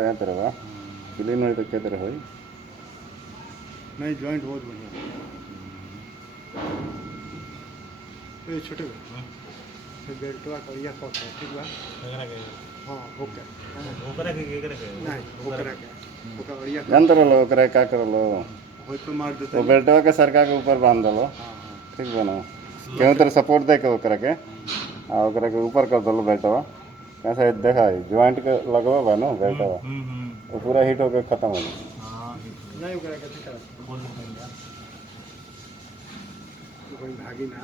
आया तेरा बा क्लीन हुई तो क्या तेरा हुई नहीं जॉइंट बहुत बढ़िया ये छोटे बेल्टवा करिया कट है ठीक बा हाँ ओके नहीं ओकरा के ओकरा बढ़िया जानते रहो ओकरा का करलो होय तो मार देते वो बेल्टवा के सरका के ऊपर बांध दलो हाँ हाँ ठीक बनो क्यों तेरे सपोर्ट दे के ओकरा के ओकरा के ऊपर कर दलो बेल्टवा कैसे देखा है ज्वाइंट के लगवा बा नो बेल्टवा वो पूरा हिट होकर खत्म हो गया नहीं ओकरा के ठीक है कोई भागी ना